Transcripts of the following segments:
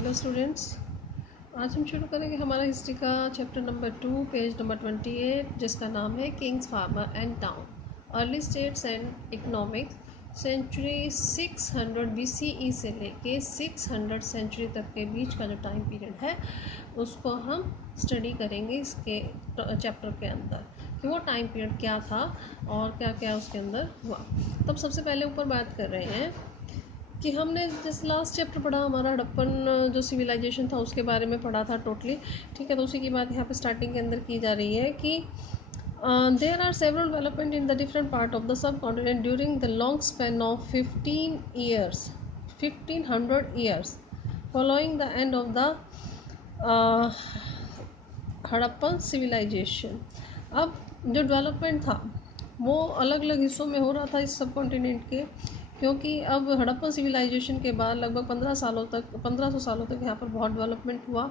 Hello students, आज हम शुरू करेंगे हमारा हिस्ट्री का चैप्टर नंबर 2 पेज नंबर 28 जिसका नाम है kings farmer and town early states and economics century 600 BCE से लेके 600 सेंचुरी तक के बीच का जो टाइम पीरियड है उसको हम स्टडी करेंगे इसके चैप्टर के अंदर कि वो टाइम पीरियड क्या था और क्या क्या उसके अंदर हुआ। तब सबसे पहले ऊपर बात कर रहे हैं कि हमने जैसे लास्ट चैप्टर पढ़ा हमारा हड़प्पन जो सिविलाइजेशन था उसके बारे में पढ़ा था टोटली, ठीक है। तो उसी की बात यहाँ पे स्टार्टिंग के अंदर की जा रही है कि there are several development in the different part of the subcontinent during the long span of 1500 years following the end of the Harappan civilisation. अब जो डेवलपमेंट था वो अलग अलग हिस्सों में हो रहा था इस सब कॉन्टिनेंट के, क्योंकि अब हड़प्पन सिविलाइजेशन के बाद लगभग 1500 सालों तक यहाँ पर बहुत डेवलपमेंट हुआ।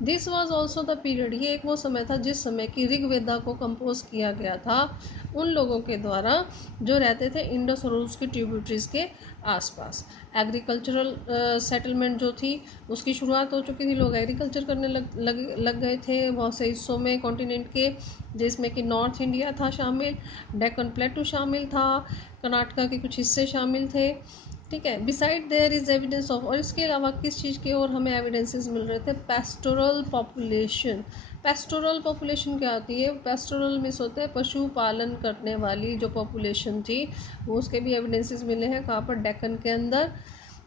This was also the period, ये एक वो समय था जिस समय की ऋग्वेदा को कंपोज किया गया था उन लोगों के द्वारा जो रहते थे इंडस और उसकी ट्रिब्यूटरीज के आसपास। एग्रीकल्चरल सेटलमेंट जो थी उसकी शुरुआत हो चुकी थी, लोग एग्रीकल्चर करने लग गए थे बहुत से हिस्सों में कॉन्टिनेंट के, जिसमें कि नॉर्थ इंडिया था शामिल, डेक्कन प्लेटू शामिल था, कर्नाटका के कुछ हिस्से शामिल थे, ठीक है। Beside there is evidence of, और इसके अलावा किस चीज़ की और हमें एविडेंसेस मिल रहे थे, पेस्टोरल पॉपुलेशन। पेस्टोरल पॉपुलेशन क्या होती है? पेस्टोरल मीन्स होता है पशु पालन करने वाली जो पॉपुलेशन थी वो उसके भी एविडेंसेस मिले हैं। कहाँ पर? डेक्कन के अंदर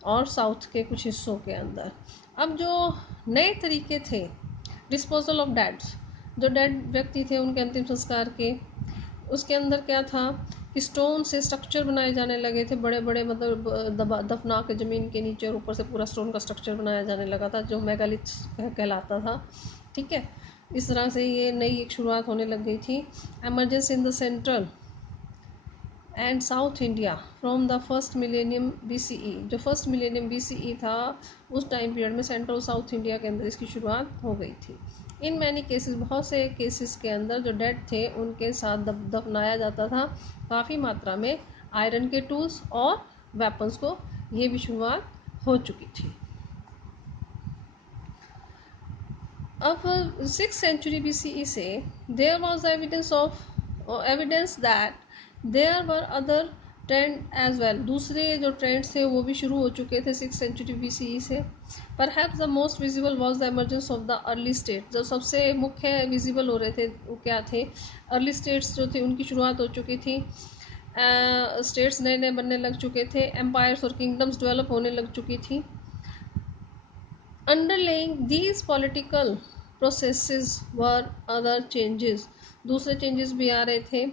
और साउथ के कुछ हिस्सों के अंदर। अब जो नए तरीके थे डिस्पोजल ऑफ डेड्स, जो डेड व्यक्ति थे उनके अंतिम संस्कार के, उसके अंदर क्या था कि स्टोन से स्ट्रक्चर बनाए जाने लगे थे बड़े बड़े, मतलब दफना के ज़मीन के नीचे और ऊपर से पूरा स्टोन का स्ट्रक्चर बनाया जाने लगा था जो मेगालिथ कहलाता था, ठीक है। इस तरह से ये नई एक शुरुआत होने लग गई थी। Emergence in the central and south India from the first millennium BCE, जो फर्स्ट मिलेनियम BCE था उस टाइम पीरियड में सेंट्रल साउथ इंडिया के अंदर इसकी शुरुआत हो गई थी। इन मैनी केसेस, बहुत से केसेस के अंदर जो डेड थे उनके साथ दफनाया जाता था काफ़ी मात्रा में आयरन के टूल्स और वेपन्स को, ये भी शुरुआत हो चुकी थी। अब 6th सेंचुरी BCE से there was evidence that there were other trend as well, दूसरे जो ट्रेंड्स थे वो भी शुरू हो चुके थे 6th सेंचुरी BCE से। Perhaps the most visible was the emergence of the early state, जो सबसे मुख्य विजिबल हो रहे थे वो क्या थे? अर्ली स्टेट्स जो थे उनकी शुरुआत हो चुकी थी, स्टेट्स नए नए बनने लग चुके थे, एम्पायर्स और किंगडम्स डेवलप होने लग चुकी थी। Underlying these political processes were other changes, दूसरे चेंजेस भी आ रहे थे।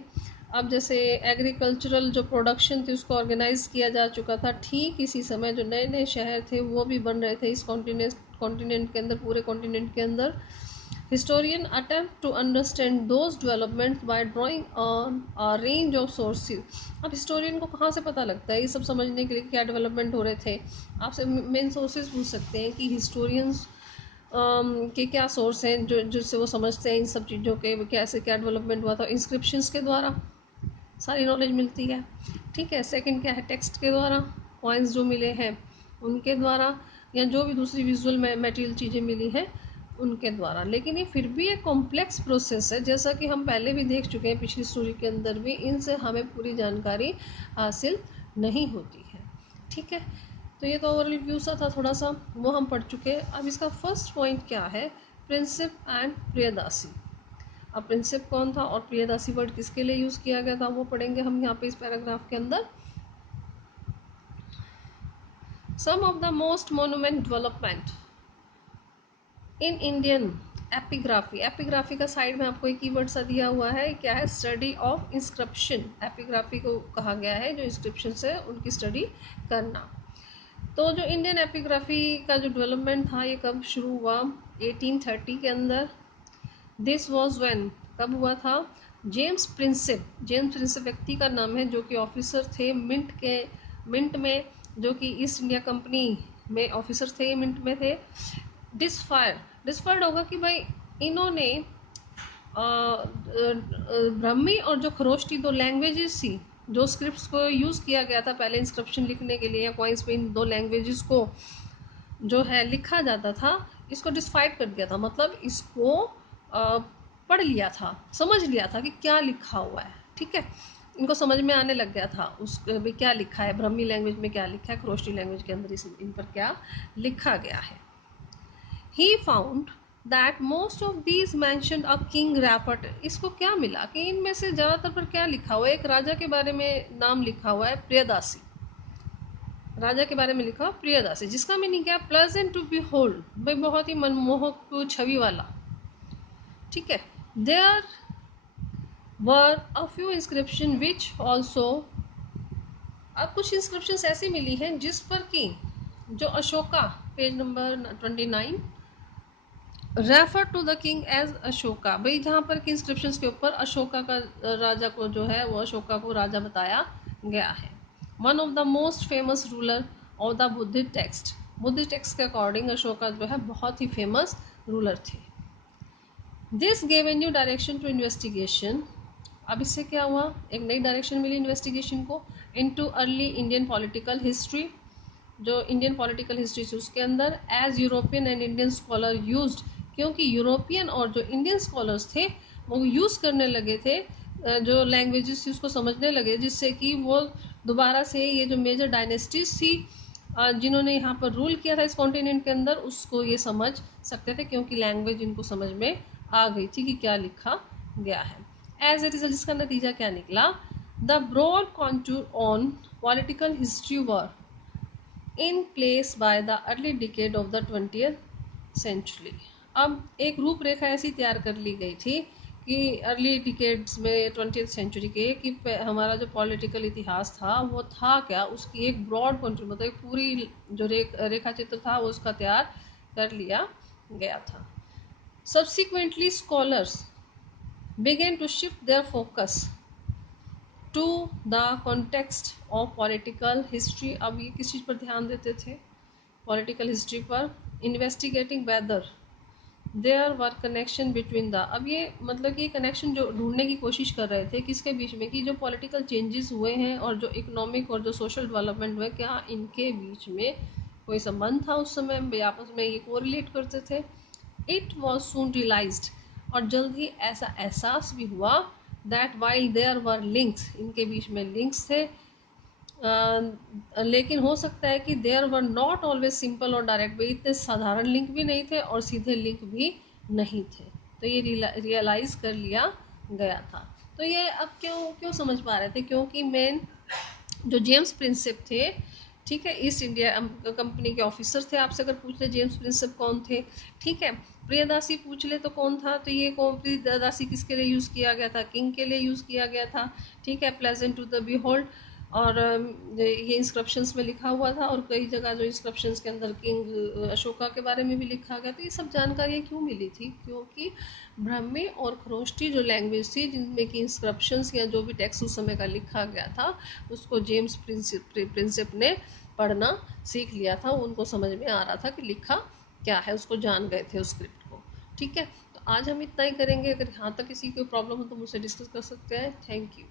अब जैसे एग्रीकल्चरल जो प्रोडक्शन थी उसको ऑर्गेनाइज किया जा चुका था, ठीक इसी समय जो नए नए शहर थे वो भी बन रहे थे इस कॉन्टिनेंट के अंदर, पूरे कॉन्टिनेंट के अंदर। Historian attempt to understand those developments by drawing on a range of sources. अब हिस्टोरियन को कहाँ से पता लगता है ये सब समझने के लिए क्या डेवलपमेंट हो रहे थे? आपसे मेन सोर्सेज पूछ सकते हैं कि हिस्टोरियंस के क्या सोर्स हैं जो जिससे वो समझते हैं इन सब चीज़ों के कैसे क्या डेवलपमेंट हुआ था। इंस्क्रिप्शंस के द्वारा सारी नॉलेज मिलती है, ठीक है। सेकंड क्या है? टेक्स्ट के द्वारा, कॉइन्स जो मिले हैं उनके द्वारा, या जो भी दूसरी विजुअल मटेरियल चीज़ें मिली हैं उनके द्वारा। लेकिन ये फिर भी एक कॉम्प्लेक्स प्रोसेस है, जैसा कि हम पहले भी देख चुके हैं पिछली स्टोरी के अंदर भी, इनसे हमें पूरी जानकारी हासिल नहीं होती है, ठीक है। तो ये तो ओवरऑल व्यू सा था थोड़ा सा, वो हम पढ़ चुके हैं। अब इसका फर्स्ट पॉइंट क्या है? Prinsep and Priyadasi. अब प्रिंसिप कौन था और प्रियदासी वर्ड किसके लिए यूज़ किया गया था वो पढ़ेंगे हम यहाँ पे इस पैराग्राफ के अंदर। Some of the most monument development in Indian epigraphy, epigraphy का साइड में आपको एक कीवर्ड सा दिया हुआ है, क्या है? Study of inscription. एपिग्राफी को कहा गया है जो इंस्क्रिप्शन है उनकी स्टडी करना। तो जो इंडियन एपिग्राफी का जो डेवलपमेंट था ये कब शुरू हुआ? 1830 के अंदर। दिस वॉज व्हेन, कब हुआ था? जेम्स प्रिंसिप, जेम्स प्रिंसिप व्यक्ति का नाम है जो कि ऑफिसर थे मिंट में, जो कि ईस्ट इंडिया कंपनी में ऑफिसर थे, मिंट में थे। डिस्फायर्ड होगा कि भाई इन्होंने ब्राह्मी और जो खरोष्टी दो लैंग्वेजेस थी, जो स्क्रिप्ट्स को यूज़ किया गया था पहले इंस्क्रिप्शन लिखने के लिए या कॉइन्स पे, इन दो लैंग्वेजेस को जो है लिखा जाता था, इसको डिस्फाइड कर दिया था, मतलब इसको पढ़ लिया था, समझ लिया था कि क्या लिखा हुआ है, ठीक है। इनको समझ में आने लग गया था उस भी क्या लिखा है, ब्रह्मी लैंग्वेज में क्या लिखा है, खरोष्टी लैंग्वेज के अंदर इन पर क्या लिखा गया है। He found that most of these mentioned a king Rafat। इसको क्या मिला कि इनमें से ज़्यादातर पर क्या लिखा हुआ है, एक राजा के बारे में नाम लिखा हुआ है प्रियदासी, राजा के बारे में लिखा हुआ प्रियदासी, जिसका मीनिंग क्या, प्लेजेंट टू बी होल्ड, भाई बहुत ही मनमोहक छवि वाला, ठीक है। There were a few inscription which also, अब कुछ इंस्क्रिप्शन ऐसी मिली हैं जिस पर कि जो Ashoka, page number 29, refer to the king as Ashoka, भाई जहाँ पर कि इंस्क्रिप्शंस के ऊपर अशोका का राजा को जो है वो अशोका को राजा बताया गया है। One of the most famous ruler of the Buddhist text, Buddhist text के अकॉर्डिंग अशोका जो है बहुत ही फेमस रूलर थे। This gave a new direction to investigation, अब इससे क्या हुआ, एक नई डायरेक्शन मिली इन्वेस्टिगेशन को, into early Indian political history, जो इंडियन पॉलिटिकल हिस्ट्री थी उसके अंदर, as European and Indian scholar used, क्योंकि यूरोपियन और जो इंडियन स्कॉलर्स थे वो यूज़ करने लगे थे जो लैंग्वेजेस थी उसको समझने लगे, जिससे कि वो दोबारा से ये जो मेजर डायनेस्टीज थी जिन्होंने यहाँ पर रूल किया था इस कॉन्टिनेंट के अंदर, उसको ये समझ सकते थे, क्योंकि लैंग्वेज इनको समझ में आ गई थी कि क्या लिखा गया है। एज ए रिजल्ट जिसका नतीजा क्या निकला, the broad contour on political history were in place by the early decade of the 20th century. अब एक रूपरेखा ऐसी तैयार कर ली गई थी कि अर्ली डिकेड्स में 20th सेंचुरी के कि हमारा जो पॉलिटिकल इतिहास था वो था क्या, उसकी एक ब्रॉड कंट्री मतलब एक पूरी जो रेखा चित्र था वो उसका तैयार कर लिया गया था। Subsequently scholars began to shift their focus to the context of political history. अब ये किस चीज़ पर ध्यान देते थे, पॉलिटिकल हिस्ट्री पर, investigating whether there were connection between the, अब ये मतलब कि कनेक्शन जो ढूंढने की कोशिश कर रहे थे किसके बीच में, कि जो पॉलिटिकल चेंजेस हुए हैं और जो इकोनॉमिक और जो सोशल डेवलपमेंट हुए, क्या इनके बीच में कोई संबंध था उस समय में, आपस में ये कोरिलेट करते थे। इट वॉज सून रियलाइज्ड, और जल्द ही ऐसा एहसास भी हुआ, that while there were links, इनके बीच में लिंक्स थे, लेकिन हो सकता है कि there were not always simple और डायरेक्ट, भाई इतने साधारण लिंक भी नहीं थे और सीधे लिंक भी नहीं थे, तो ये रियलाइज़ कर लिया गया था। तो ये अब क्यों क्यों समझ पा रहे थे, क्योंकि मेन जो जेम्स प्रिंसेप थे, ठीक है, ईस्ट इंडिया कंपनी के ऑफिसर थे, आपसे अगर पूछ ले जेम्स प्रिंसेप कौन थे, ठीक है, प्रियदासी पूछ ले तो कौन था, तो ये कौन, प्रियदासी किसके लिए यूज़ किया गया था, किंग के लिए यूज़ किया गया था, ठीक है, प्लेजेंट टू द बिहोल्ड, और ये इंस्क्रिप्शंस में लिखा हुआ था, और कई जगह जो इंस्क्रिप्शंस के अंदर किंग अशोका के बारे में भी लिखा गया। तो ये सब जानकारियाँ क्यों मिली थी, क्योंकि ब्राह्मी और खरोष्टी जो लैंग्वेज थी जिनमें कि इंस्क्रिप्शंस या जो भी टेक्स्ट उस समय का लिखा गया था उसको जेम्स प्रिंसेप ने पढ़ना सीख लिया था, उनको समझ में आ रहा था कि लिखा क्या है, उसको जान गए थे उस स्क्रिप्ट को, ठीक है। तो आज हम इतना ही करेंगे, अगर यहाँ तक किसी को प्रॉब्लम हो तो मुझसे डिस्कस कर सकते हैं। Thank you.